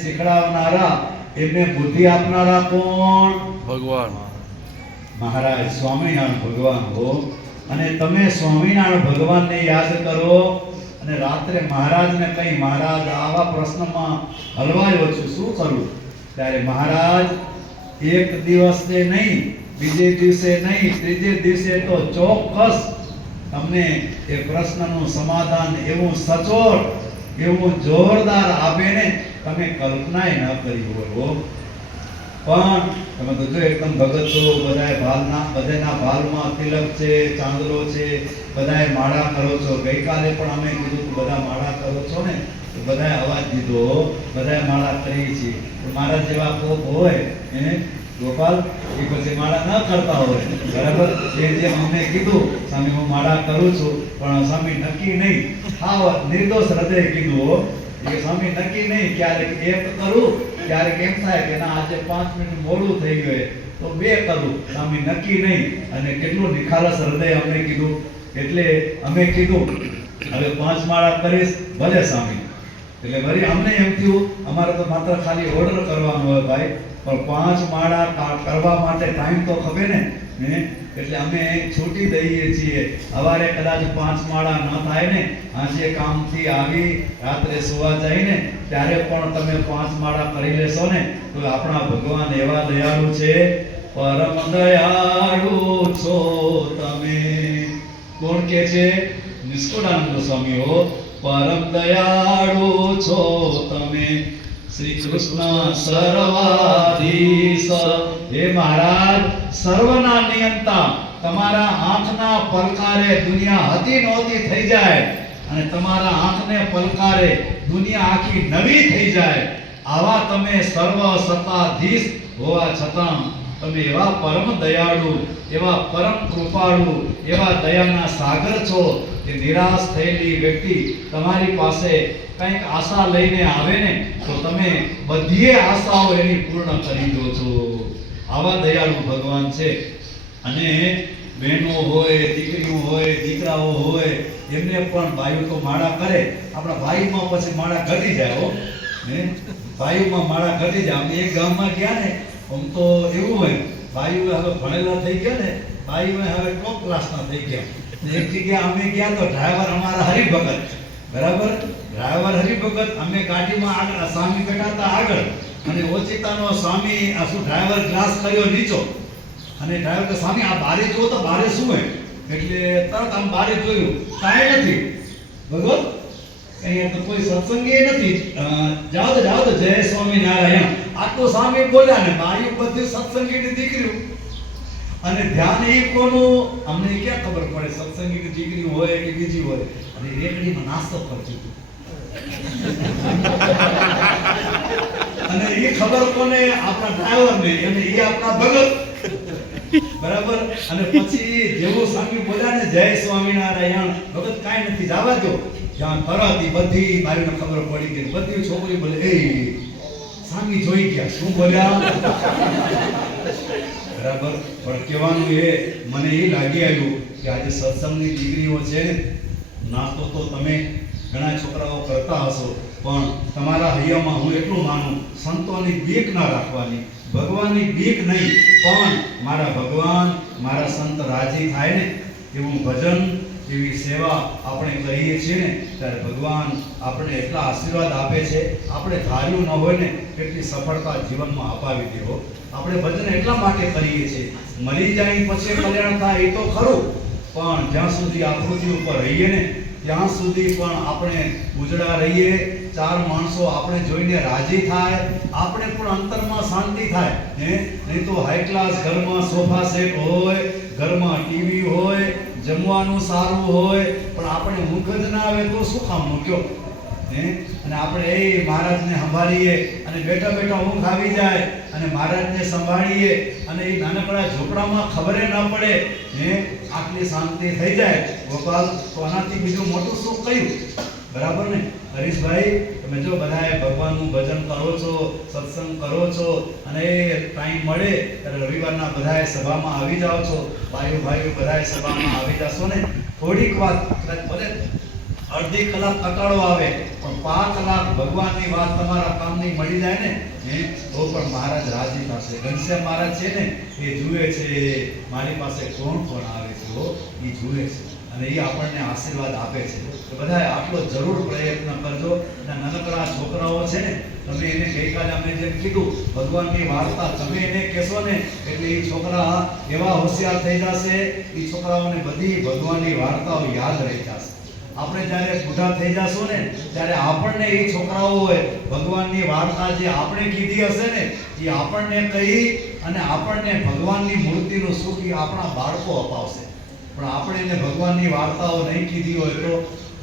શીખડાવનારા એમને બુદ્ધિ આપનારા કોણ? ભગવાન મહારાજ સ્વામિનારાયણ ભગવાન હો. અને તમે સ્વામિનારાયણ ભગવાનને યાદ કરો અને રાત્રે મહારાજને કઈ મહારાજ આવા પ્રશ્નમાં હલવાયો છું, શું કરું? ત્યારે મહારાજ એક દિવસે નહીં, બીજે દિવસે નહીં, ત્રીજે દિવસે તો ચોક્કસ તમને એ પ્રશ્નનું સમાધાન એવું સચોટ, એવું જોરદાર આપે ને તમે કલ્પનાય ન કરી હોય. પણ તમે તો જો એકદમ ભગત છો, બધાના ભાલમાં તિલક છે, ચાંદલો છે, બધાએ માળા કરો છો. ગઈકાલે પણ અમે કીધું કે બધા માળા કરો છો ને, તો બધાએ અવાજ દીધો, બધાએ માળા કરી છે. મારા જેવા કોક હોય ગોપાલ, એ પછી માળા ન કરતા હોય, બરાબર? એ જે અમને કીધું સ્વામી હું માળા કરું છું, પણ સ્વામી નક્કી નહીં, હાવ નિર્દોષ હૃદય કીધું. એ સ્વામી નક્કી નહીં, ક્યારેક એક કરું, ક્યારેક એમ થાય કે ના આજે 5 મિનિટ મોડું થઈ ગયું તો 2 કરું, સ્વામી નક્કી નહીં. અને કેટલું નિખાલસ હૃદય અમને કીધું. એટલે અમે કીધું હવે 5 માળા કરીશ, ભલે સ્વામી. એટલે વળી અમને એમ થયું અમારે તો માત્ર ખાલી ઓર્ડર કરવાનો હોય ભાઈ, પણ 5 માળા કરવા માટે ટાઈમ તો ખપે ને. એટલે અમે છૂટી દઈએ છીએ. સવારે કદાચ 5 માળા ન થાય ને, આજે કામથી આવી રાત્રે સુવા જાય ને ત્યારે પણ તમે 5 માળા કરી લેશો ને તો આપણા ભગવાન એવા દયાળુ છે. પરમ દયાળુ છો તમે. કોણ કે છે? નિષ્કુળાનંદ સ્વામીઓ. પરમ દયાળુ છો તમે, શ્રી કૃષ્ણ સર્વાધીશ. હે મહારાજ, સર્વના નિયંતા, તમારા આંખના પલકારે દુનિયા હતી નહોતી થઈ જાય અને તમારા આંખને પલકારે દુનિયા આખી નવી થઈ જાય, આવા તમે સર્વ સત્તાધીશ હોવા છતાં તમે એવા પરમ દયાળુ, એવા પરમ કૃપાળુ, એવા દયાના સાગર છો કે નિરાશ થયેલી વ્યક્તિ તમારી પાસે કંઈક આશા લઈને આવે ને તો તમે બધી આશાઓ એની પૂર્ણ કરી દો છો. આવા દયાળુ ભગવાન છે. અને બહેનો હોય, દીકરીઓ હોય, દીકરાઓ હોય, એમને પણ ભાઈઓ તો માળા કરે. આપણા ભાઈમાં પછી માળા ઘટી જાય હો. ભાઈઓમાં માળા ઘટી જાય. અમે એક ગામમાં ગયા ને, આમ તો એવું હોય ભાઈઓ હવે ભણેલા થઈ ગયા ને, ભાઈઓ હવે ટોપ ક્લાસના થઈ ગયા. એક જગ્યાએ અમે ગયા તો ડ્રાઈવર અમારા હરિભગત, બરાબર? ડ્રાઈવર હરિભગત, અમે ગાડીમાં આગળ, સ્વામી બેઠા હતા આગળ અને ઓચિતાનો સ્વામી આ શું ડ્રાઈવર ગ્લાસ કર્યો નીચો અને ડ્રાઈવર કે સ્વામી આ બારે જુઓ તો બારે શું હોય? એટલે તરત આમ બારે જોયું, કાંઈ નથી ભગવત, અહીંયા તો કોઈ સત્સંગી નથી. જાઓ તો જય સ્વામિનારાયણ આટલું સ્વામી બોલ્યા ને બાયું બધી સત્સંગીની દીકરીઓ. અને ધ્યાન એ કોનું અમને ક્યાં ખબર પડે? સત્સંગીની દીકરી હોય કે બીજી હોય. અને રેકડીમાં નાસ્તો કરતી હતી અને એ ખબર કોને? આપણા ડ્રાઈવરને. અને એ આપણા ભગત, બરાબર? અને પછી જેવું સ્વામી બોલ્યા ને જય સ્વામિનારાયણ, ભગત કાંઈ નથી, જવા દો. જ્યાં તરત બધી બારીને ખબર પડી ગઈ, બધી છોકરી બોલે એ સ્વામી જોઈ ગયા, શું બોલ્યા? બરાબર? પણ કહેવાનું એ મને એ લાગી આવ્યું કે આજે સત્સંગની દીકરીઓ છે ને, નાસ્તો તો તમે ઘણા છોકરાઓ કરતા હશો, પણ તમારા હૈયામાં હું એટલું માનું, સંતોની બીક ના રાખવાની, ભગવાનની બીક નહીં, પણ મારા ભગવાન, મારા સંત રાજી થાય ને એવું ભજન, એવી સેવા આપણે કરીએ છીએ ને ત્યારે ભગવાન આપણે એટલા આશીર્વાદ આપે છે. આપણે ધાર્યું ન હોય ને એટલી સફળતા જીવનમાં અપાવી દેવો. આપણે ભજન એટલા માટે કરીએ છીએ, મરી જાય પછી કલ્યાણ થાય એ તો ખરું, પણ જ્યાં સુધી આ પૃથ્વી ઉપર રહીએ ને ત્યાં સુધી પણ આપણે ઉજળા રહીએ, 4 માણસો આપણે જોઈને રાજી થાય, આપણે પણ અંતરમાં શાંતિ થાય. નહીં તો હાઈ ક્લાસ ઘરમાં સોફા સેટ હોય, ઘરમાં ટીવી હોય, જમવાનું સારું હોય, પણ આપણે ઊંઘ જ ના આવે તો શું કામ મૂક્યો? અને આપણે એ મહારાજને સંભાળીએ અને બેઠા બેઠા ઊંઘ આવી જાય અને મહારાજને સંભાળીએ અને એ નાનકડા ઝોપડામાં ખબરે ન પડે, આટલી શાંતિ થઈ જાય ગોપાલ, તો આનાથી બીજું મોટું સુખ કયું? બરાબર ને હરીશભાઈ? તમે જો બધાએ ભગવાનનું ભજન કરો છો, સત્સંગ કરો છો અને એ ટાઈમ મળે ત્યારે રવિવારના બધાએ સભામાં આવી જાઓ છો, ભાઈઓ બધાએ સભામાં આવી જશો ને, થોડીક વાત ભલે અડધી કલાક કટાળો આવે પણ 5 કલાક ભગવાનની વાત તમારા કામની મળી જાય ને તો પણ મહારાજ રાજી થશે. ઘનશ્યામ મહારાજ છે ને એ જુએ છે મારી પાસે કોણ કોણ આવે છે, એ જુએ છે અને એ આપણને આશીર્વાદ આપે છે. તો બધાએ આટલો જરૂર પ્રયત્ન કરજો. અને નાનકડા છોકરાઓ છે ને, તમે એને ગઈકાલે અમે જેમ કીધું ભગવાનની વાર્તા તમે એને કહેશો ને એટલે એ છોકરા એવા હોશિયાર થઈ જશે, એ છોકરાઓને બધી ભગવાનની વાર્તાઓ યાદ રહી જશે. આપણે જ્યારે બુઢા થઈ જશું ને ત્યારે આપણને એ છોકરાઓએ ભગવાનની વાર્તા જે આપણે કીધી હશે ને એ આપણને કહી અને આપણને ભગવાનની મૂર્તિનું સુખ એ આપણા બાળકો અપાવશે. પણ આપણે એને ભગવાનની વાર્તાઓ નહીં કીધી હોય તો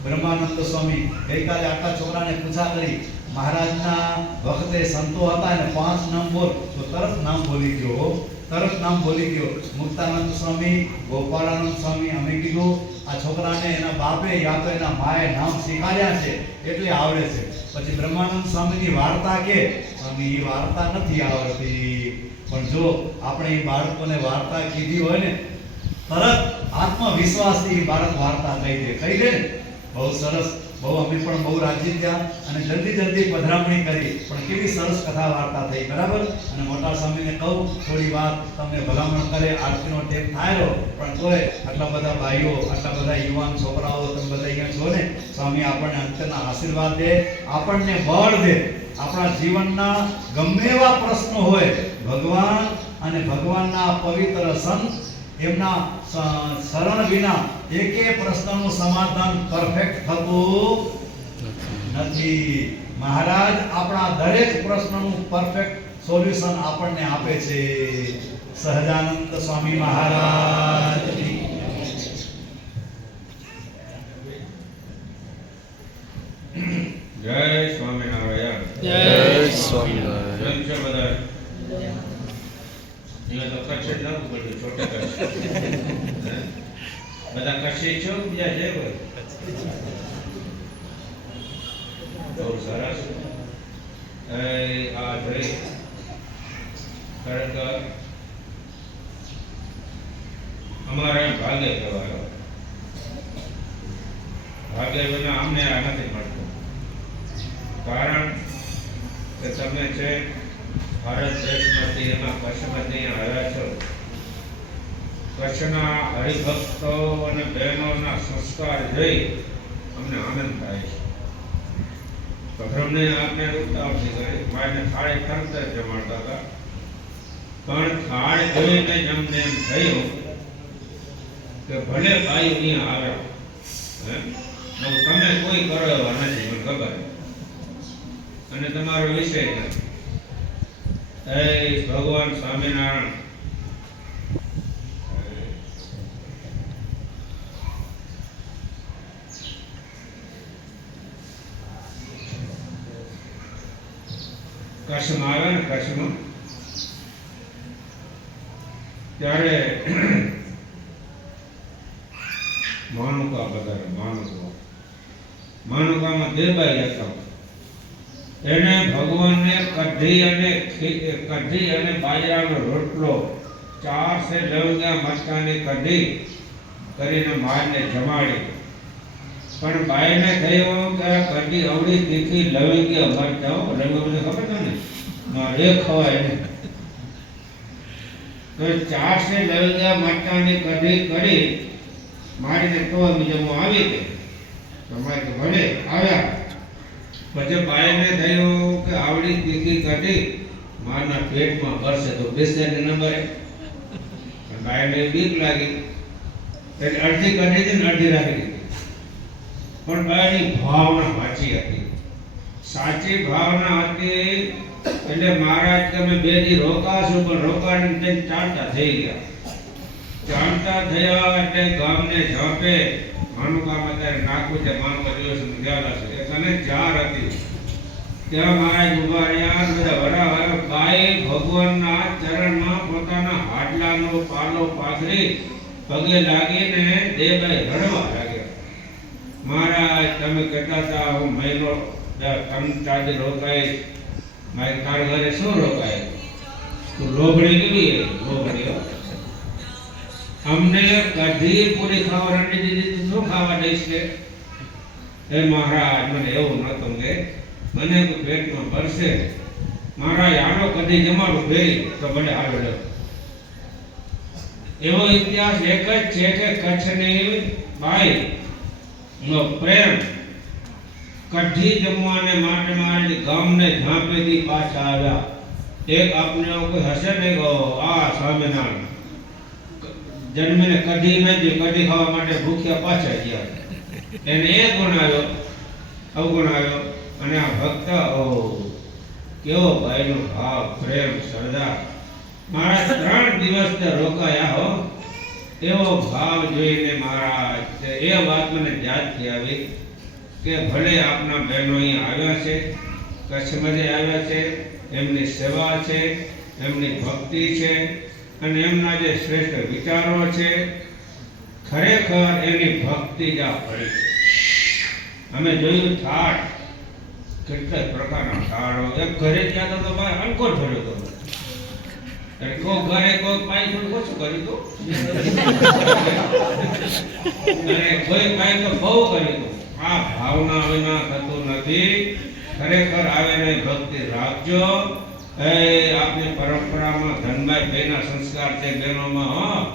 બ્રહ્માનંદ સ્વામી ગઈકાલે આટલા છોકરાને પૂછા કરી, મહારાજના વખતે સંતો હતા અને 5 નામ બોલ તો તરત નામ બોલી ગયો, તરત નામ બોલી ગયો. મુક્તાનંદ સ્વામી, ગોપાળાનંદ સ્વામી, અમે કીધું આ છોકરાને એના બાપે યા તો એના માએ નામ શીખાડ્યા છે એટલે આવડે છે. પછી બ્રહ્માનંદ સ્વામીની વાર્તા કે સ્વામી એ વાર્તા નથી આવડતી, પણ જો આપણે એ બાળકોને વાર્તા કીધી હોય ને તરત આત્મવિશ્વાસથી બાળક વાર્તા કહી દે ને. બહુ સરસ, બહુ અમે પણ બહુ રાજી થયા અને જલ્દી પધરામણી કરી, પણ કેવી સરસ કથા વાર્તા થઈ, બરાબર. અને મોટા સ્વામીને કહું થોડી વાત તમને ભલામણ કરે, આરતીનો ટેપ થાય પણ તોય આટલા બધા ભાઈઓ, આટલા બધા યુવાન છોકરાઓ તમે બધા અહીંયા છો ને, સ્વામી આપણને અંતના આશીર્વાદ દે, આપણને બળ દે. આપણા જીવનના ગમે એવા પ્રશ્નો હોય, ભગવાન અને ભગવાનના પવિત્ર સંત એમના શરણ વિના એકે પ્રશ્નનું સમાધાન પરફેક્ટ થતું નથી. મહારાજ આપણા દરેક પ્રશ્નનું પરફેક્ટ સોલ્યુશન આપણને આપે છે. સહજાનંદ સ્વામી મહારાજ. જય સ્વામિનારાયણ. જય સ્વામિનારાયણ. ये तो कच्चे ना बोल छोटे कच्चे बता कच्चे क्यों बिया है वो और सरस आ रे कारण हमारे भाग्य कवायो भाग्य बिना हमने आ नहीं મળતો. કારણ કે તમે છે ભારત દેશમાંથી એમાં કચ્છમાં ત્યાં આવ્યા છો. કચ્છના હરિભક્તો અને બહેનોના સંસ્કાર જોઈ અમને આનંદ થાય છે. પધરમને આપને ઉતાવળથી કરી માને થાળે તરત જ જમાડતા હતા, પણ થાળ જોઈને જ અમને એમ થયું કે ભલે ભાઈ અહીંયા આવ્યા તમે કોઈ કરો એવા નથી, મને ખબર અને તમારો વિષય નથી. ભગવાન સ્વામિનારાયણ કચ્છમાં આવ્યા ને, કચ્છમાં ત્યારે માનુકા બધા માનુકામાં દેબાઈ હતા. એને ભગવાનને કઢી અને બાજરાનો રોટલો 4 લવંગા મટકાની કઢી કરીને મારને જમાડી. પણ બાઈને થયું કે કઢી અવળી તીખી લવંગી મરચાઓ રંગોને ખબર છે ને મારે ખવાય ને, તો 4 લવંગા મટકાની કઢી કરી મારીને તો જમવા આવી ગઈ. તમારે ભલે આવ્યા. પછી બાઈને થયું કે આવડી તીખી કઢી મારના પેટમાં ભરશે તો બેસે ન ભરે. બાઈને બીક લાગી એટલે અડધી કઢી હતી ને અડધી રાખી દીધી. પણ બાઈની ભાવના સાચી હતી, સાચી ભાવના હતી. એટલે મહારાજ તમે 2 દી રોકાશો, પણ રોકાઈને ચાલતા થઈ ગયા. ચાલતા થયા એટલે ગામને ઝાંપે માનુકામાં ત્યારે નાખું છે, માનુકા દિવસ ગયેલા છે અને ચાર હતી ત્યાં મહારાજ ઉભા રહ્યા. બધા વડા બાઈ ભગવાનના ચરણમાં પોતાના હાડલાનો પાલો પાથરી પગે લાગીને દેવભાઈ રડવા લાગ્યા. મહારાજ તમે કહેતા હતા હું મહિનો 3-4 દી રોકાઈશ, મારે તાર ઘરે શું રોકાય? તું લોભડી કેવી લોભડી અમને કઢી પૂરી ખાવા રંડી દીધી, તું શું ખાવા દઈશ કે હે મહારાજ મને એવું ન તમે મને તો પેટમાં ભરશે મહારાજ આનો કદી જમાડું ફેરી તો ભલે આવેલો એવો ઇતિહાસ એક જ છે કે કચ્છની બાઈ નો પ્રેમ કઢી જમવાને માટે મારી ગામને ઝાંપેથી પાછા આવ્યા એક આપને કોઈ હશે ને આ સ્વામિનારાયણ જન્મીને કઢી નથી કઢી ખાવા માટે ભૂખ્યા પાછા ગયા એને એ ગુણ આવ્યો અવગુણ આવ્યો અને આ ભક્ત કેવો ભાઈનો ભાવ પ્રેમ શ્રદ્ધા મહારાજ 3 દિવસ તે રોકાયા હો એવો ભાવ જોઈને મહારાજ એ વાત મને યાદથી આવી કે ભલે આપના બહેનો અહીં આવ્યા છે કચ્છમાંથી આવ્યા છે એમની સેવા છે એમની ભક્તિ છે અને એમના જે શ્રેષ્ઠ વિચારો છે ખરેખર એની ભક્તિ જ આ ફળી છે અમે જોયું ઠાઠ કેટલા પ્રકારના ઠાઠો એક ઘરે ગયા તો ભાઈ અંકોર ભર્યો હતો કોઈ ઘરે કોઈ પાઈ થોડું ઓછું કર્યું હતું અને કોઈ પાઈ તો બહુ કર્યું હતું આ ભાવના વિના થતું નથી ખરેખર આવેને ભક્તિ રાખજો એ આપની પરંપરામાં ધનભાઈ ભાઈના સંસ્કાર છે બહેનોમાં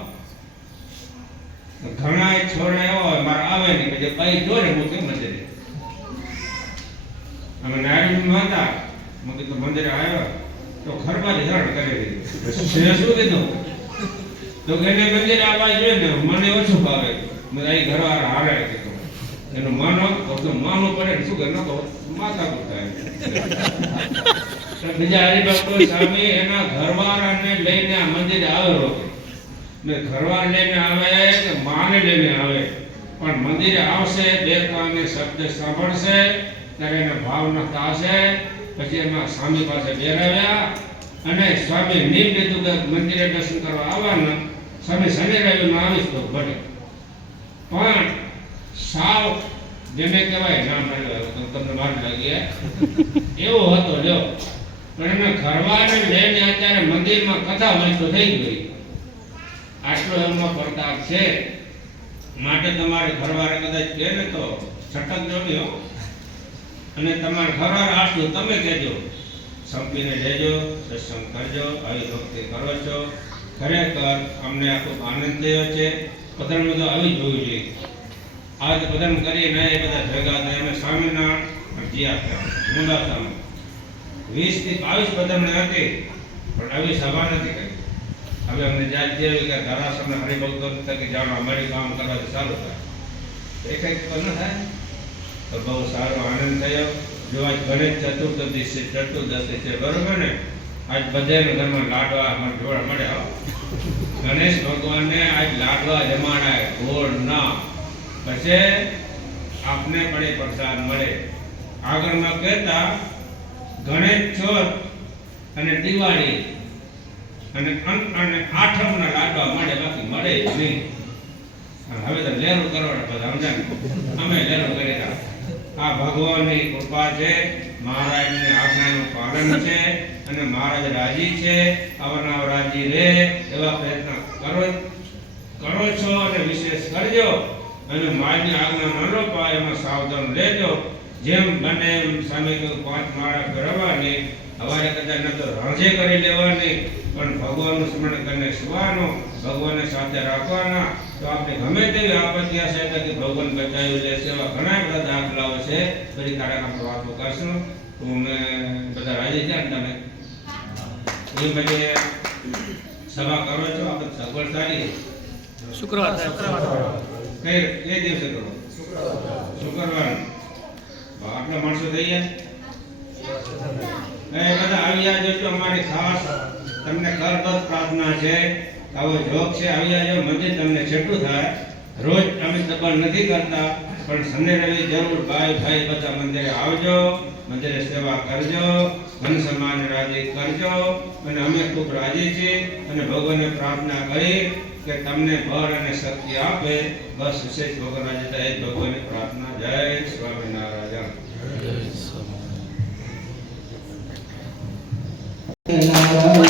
ઘણા છોરા એવા હોય મારે આવે નહીં પછી પાઈ જોડે હું કેમ મંદિરે અમે નારાયણમાં હતા મેં કીધું મંદિરે આવ્યા તો ઘરમાં હેરાન કરી દીધું શું કીધું તો એને મંદિરે આવવા જોઈએ ને મને ઓછું ભાવે મેં અહીં ઘરવાળા હારે કીધું એનું માનો તો માનવું પડે શું કે ન કહો માતા થાય બીજા હરિભક્તો સ્વામી એના ઘરવાળાને લઈને આ મંદિરે આવેલો ને ઘરવાળા લઈને આવે કે માને લઈને આવે પણ મંદિરે આવશે બે કાને શબ્દ સાંભળશે ત્યારે એને ભાવના થશે પછી એમાં સ્વામી પાસે બેરાવ્યા અને સ્વામી નિમ લીધું કે મંદિરે દર્શન કરવા આવવાના સ્વામી શનિ રવિમાં આવીશ તો ભલે પણ સાવ જેને કહેવાય નામ તમને માર લાગી એવો હતો લ્યો પણ એના ઘરવાળાને લઈને અત્યારે મંદિરમાં કથા વાંચતો થઈ ગઈ આટલો એમનો પ્રતાપ છે માટે તમારે ઘરવાળા કદાચ કહે ને તો છટકજો નહીં હો અને તમારા ઘરવાળા આટલું તમે કહેજો સંપીને લેજો સત્સંગ કરજો આવી ભક્તિ કરો છો ખરેખર અમને આખો આનંદ થયો છે બધાને તો આવી જોવું જોઈએ आज बदन करिए नए बदा भेगा था અમે સ્વામીના ગયા હતા મુલાકાતમાં 20 થી 22 બદન હતી પણ આવી સભા નથી કરી હવે અમને જાત જેવી કે ધારાસભ્ય હરિભક્તો તક જાણો અમારી કામ કરવા ચાલુ થાય એક એક પણ થાય તો બહુ સારો આનંદ થયો જો આજ ગણેશ ચતુર્દશી છે બરોબર ને આજ બધાને ઘરમાં લાડવા અમાર જોડા મળ્યા ગણેશ ભગવાનને આજ લાડવા જમાડાય ગોળ ના પછી આપને પડે પ્રસાદ મળે આગળમાં કહેતા ગણેશ ચોથ અને દિવાળી અને આઠમના લાડવા મળે બાકી મળે જ નહીં હવે તો લેરું કરવાના બધા સમજાને અમે લેરું કરેલા આ ભગવાનની કૃપા છે મહારાજની આજ્ઞાનું પાલન છે અને મહારાજ રાજી છે અવનવ રાજી રહે એવા પ્રયત્ન કરો છો અને વિશેષ કરજો અને મારી આજ્ઞા ન લોપાય એમાં સાવધાન રહેજો જેમ બને એમ સામે 5 માળા કરવાની હવારે કદાચ ન તો રાંજે કરી લેવાની પણ ભગવાનનું સ્મરણ કરીને સુવાનું ભગવાનને સાથે રાખવાના તો આપણે ગમે તેવી આપત્તિ હશે કે ભગવાન બચાવી લેશે એવા ઘણા બધા દાખલાઓ છે ફરી તારા આપણે વાતો કરશું તો અમે બધા રાજી થયા ને તમે એ બધી સભા કરો છો આપણે સગવડ સારી શુક્રવાર કઈ દિવસે કરો શુક્રવાર આટલા માણસો થઈ ગયા બધા આવ્યા જજો અમારી ખાસ તમને કરબત પ્રાર્થના છે આવો જોગ છે આવ્યા જો મંદિર તમને છેટું થાય રોજ અમે દબાણ નથી કરતા પણ શનિ રવિ જરૂર ભાઈ બધા મંદિરે આવજો મંદિરે સેવા કરજો મન સમાજ રાજી કરજો અને અમે ખૂબ રાજી છીએ અને ભગવાનને પ્રાર્થના કરી કે તમને બળ અને શક્તિ આપે બસ વિશેષ ભગવાન રાજી થાય ભગવાનની પ્રાર્થના જય સ્વામિનારાયણ નારાયણ